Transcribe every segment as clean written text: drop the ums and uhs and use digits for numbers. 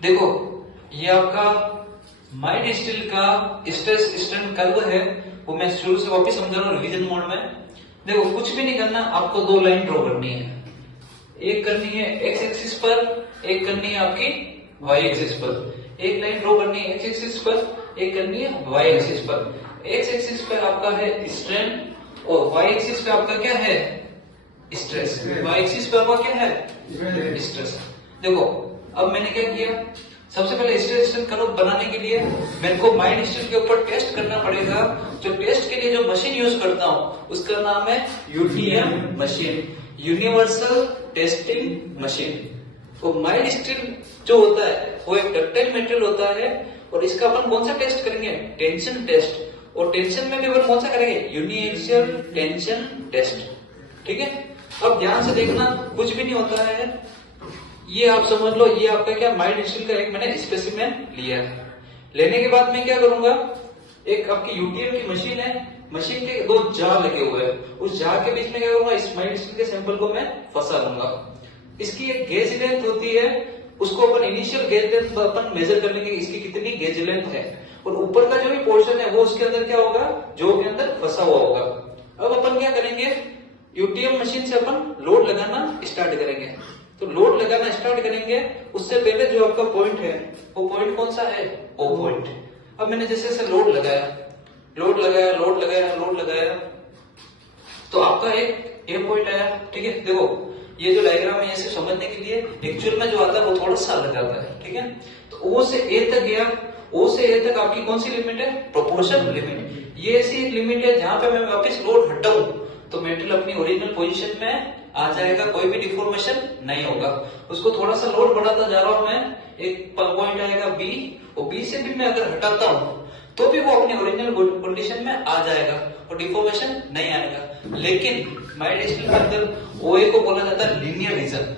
देखो ये आपका माइल्ड स्टील का स्ट्रेस स्ट्रेन कर्व है, वो मैं शुरू से वापस समझा रहा हूँ रिवीजन मोड में। देखो कुछ भी नहीं करना, आपको दो लाइन ड्रॉ करनी है, एक करनी है एक्स एक्सिस पर, एक करनी है आपकी वाई एक्सिस पर। एक लाइन ड्रॉ करनी है एक्स एक्सिस पर, एक करनी है वाई एक्सिस पर। एक्स एक्सिस पर आपका है स्ट्रेन और वाई एक्सिस पे आपका क्या है, स्ट्रेस। वाई एक्सिस पे आपका क्या है, स्ट्रेस। देखो अब मैंने क्या किया, सबसे पहले स्ट्रेस स्ट्रेन कर्व बनाने के लिए मेरे को माइल्ड स्टील के ऊपर टेस्ट करना पड़ेगा। जो टेस्ट के लिए जो मशीन यूज करता हूं उसका नाम है UTM machine, universal testing machine. तो माइल्ड स्टील जो होता है वो एक डक्टाइल मटेरियल होता है और इसका अपन कौन सा टेस्ट करेंगे, टेंशन टेस्ट। और टेंशन में भी अपन कौन सा करेंगे, यूनिएक्सियल टेंशन टेस्ट। ठीक है, अब ध्यान से देखना, कुछ भी नहीं होता है, ये आप समझ लो ये आपका क्या माइल्ड स्टील का एक मैंने स्पेसिमेन लिया है। लेने के बाद मैं क्या करूंगा, एक आपकी यूटीएम की मशीन है, मशीन के दो जार लगे हुए हैं, उस जार के बीच में क्या करूंगा, इस माइल्ड स्टील के सैंपल को मैं फंसा लूंगा। इसकी एक गेज लेंथ होती है, उसको अपन इनिशियल गेज लेंथ अपन मेजर कर लेंगे इसकी कितनी गेज लेंथ है, और ऊपर का जो भी पोर्शन है वो उसके अंदर क्या होगा, जो के अंदर फंसा हुआ होगा। अब अपन क्या करेंगे, यूटीएम मशीन से अपन लोड लगाना स्टार्ट करेंगे। तो लोड लगाना स्टार्ट करेंगे, उससे पहले जो आपका पॉइंट है वो पॉइंट कौन सा है, ओ पॉइंट। अब मैंने जैसे जैसे लोड लगाया, लोड लगाया, लोड लगाया, लोड लगाया, तो आपका एक ए पॉइंट आया। ठीक है, देखो ये जो डायग्राम है इसे समझने के लिए एक्चुअल में जो आता है वो थोड़ा सा अलग आता है। ठीक है, तो ओ से ए तक गया, ओ से ए तक आपकी कौन सी लिमिट है, प्रोपोर्शन लिमिट। ये ऐसी लिमिट है जहां पे मैं वापस लोड हटाऊं तो मेटल अपनी ओरिजिनल पोजीशन में आ जाएगा, कोई भी डिफॉर्मेशन नहीं होगा। उसको थोड़ा सा लोड बढ़ाता जा रहा हूं मैं, एक पॉइंट आएगा बी, और बी से भी मैं अगर हटाता हूं तो भी वो अपने ओरिजिनल कंडीशन में आ जाएगा और डिफॉर्मेशन नहीं आएगा। लेकिन माइल्ड स्टील के अंदर ओए को बोला जाता है लीनियर रीजन,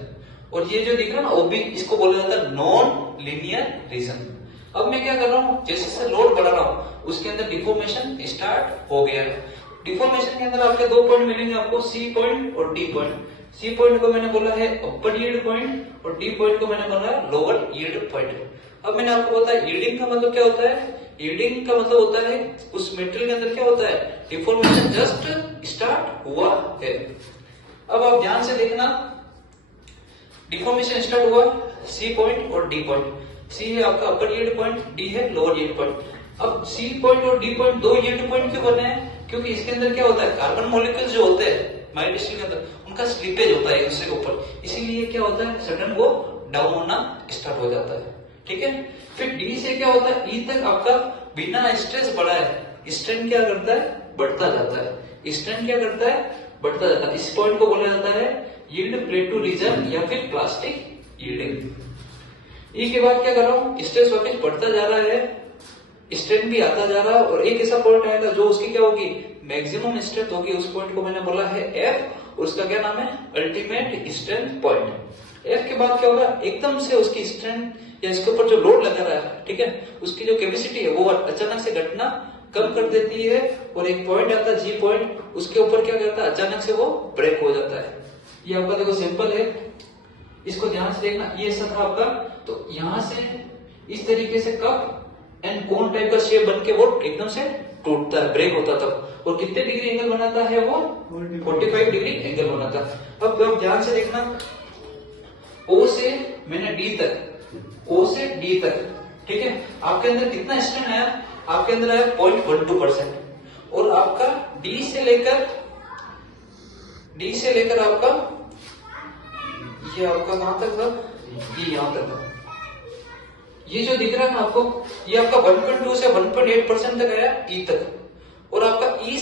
और ये जो दिख रहा है ना ओबी, इसको बोला जाता है नॉन लीनियर रीजन। अब मैं क्या कर रहा हूँ, जैसे जैसे लोड बढ़ा रहा हूँ उसके अंदर डिफॉर्मेशन स्टार्ट हो गया है। डिफॉर्मेशन के अंदर आपके दो पॉइंट मिलेंगे आपको, सी पॉइंट और डी पॉइंट। सी पॉइंट को मैंने बोला है अपर यील्ड पॉइंट और डी पॉइंट को मैंने बोला है लोअर यील्ड पॉइंट। अब मैंने आपको बताया यील्डिंग का मतलब क्या होता है, यील्डिंग का मतलब होता है उस मेटेरियल के अंदर क्या होता है, डिफॉर्मेशन जस्ट स्टार्ट हुआ है। अब आप ध्यान से देखना, डिफॉर्मेशन स्टार्ट हुआ सी पॉइंट और डी पॉइंट। सी है आपका अपर यील्ड पॉइंट, डी है लोअर यील्ड पॉइंट। अब सी पॉइंट और डी पॉइंट दो यील्ड पॉइंट क्यों बने हैं, क्योंकि इसके अंदर क्या होता है, कार्बन मॉलिक्यूल्स जो होते हैं माइल्ड स्टील के अंदर उनका स्लिपेज होता है एक दूसरे के ऊपर, इसीलिए क्या होता है सडन वो डाउन होना स्टार्ट हो जाता है। ठीक है, फिर डी से क्या होता है, ई तक आपका बिना स्ट्रेस बढ़ा है, स्ट्रेन क्या करता है, बढ़ता जाता है। स्ट्रेन क्या करता है, बढ़ता जाता है। इस पॉइंट को बोला जाता है यील्ड प्लेटो रीजन या फिर प्लास्टिक यील्डिंग। ई के बाद क्या कर रहा हूँ, स्ट्रेस वापस बढ़ता जा रहा है, स्ट्रेन भी आता जा रहा है, और एक ऐसा पॉइंट आएगा जो उसकी क्या होगी, मैक्सिमम स्ट्रेंथ होगी। उस पॉइंट को मैंने बोला है एफ, और उसका क्या नाम है, अल्टीमेट स्ट्रेंथ पॉइंट। एफ के बाद क्या होगा, एकदम से उसकी स्ट्रेंथ या इसके ऊपर जो लोड लगा रहा है, ठीक है, उसकी जो कैपेसिटी है वो अचानक से घटना कम कर देती है, और एक पॉइंट आता है जी पॉइंट, उसके ऊपर क्या करता है, अचानक से वो ब्रेक हो जाता है। ये आपका देखो सिंपल है, इसको ध्यान से देखना। ये ऐसा था आपका, तो यहां से इस तरीके से कप एंड कोन टाइप का शेप बन के वो एकदम से टूटता है, ब्रेक होता तब। और कितने डिग्री एंगल बनाता है वो, 45 डिग्री एंगल बनाता है। अब ध्यान से देखना, ओ से मैंने डी तक, ओ से डी तक, ठीक है, आपके अंदर कितना स्ट्रेन आया, आपके अंदर आया 0.12%, और आपका डी से लेकर आपका ये आपका कहां तक था, ये यहां तक था। ये जो दिख रहा है ना आपको, ये आपका 1.2 से 1.8% तक आया ई तक, और आपका ई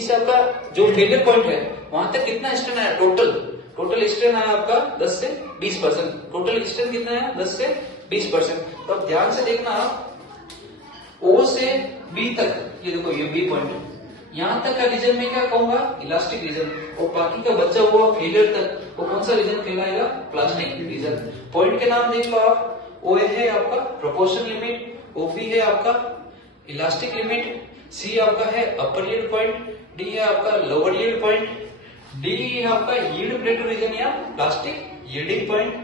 से आपका जो फेलियर पॉइंट है वहां तक कितना स्ट्रेन आया, टोटल स्ट्रेन आया आपका 10 से 20%। टोटल स्ट्रेन कितना आया, 10 से 20%। तो अब ध्यान से देखना, ओ से बी तक, ये देखो ये बी पॉइंट, यहां तक का रीजन में क्या कहूंगा, इलास्टिक रीजन, और बाकी का बचा हुआ फेलियर तक वो कौन सा रीजन कहलाएगा, प्लास्टिक रीजन। पॉइंट के नाम देख लो आप, ओ है आपका प्रोपोर्शन लिमिट, ओपी है आपका इलास्टिक लिमिट, सी आपका है अपर यील्ड पॉइंट, डी है आपका लोअर यील्ड पॉइंट, डी है आपका यील्ड प्लेटो रीजन या plastic yielding point,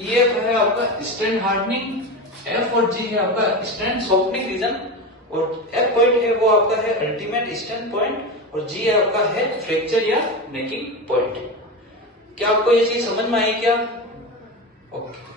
E F है आपका स्ट्रेंथ हार्डनिंग, एफ और जी है आपका स्ट्रेंथ सॉफ्टनिंग रीजन, और एफ पॉइंट है वो आपका है अल्टीमेट स्ट्रेंथ पॉइंट, और जी है आपका है फ्रैक्चर या नेकिंग पॉइंट। क्या आपको ये चीज समझ में आई क्या? ओके।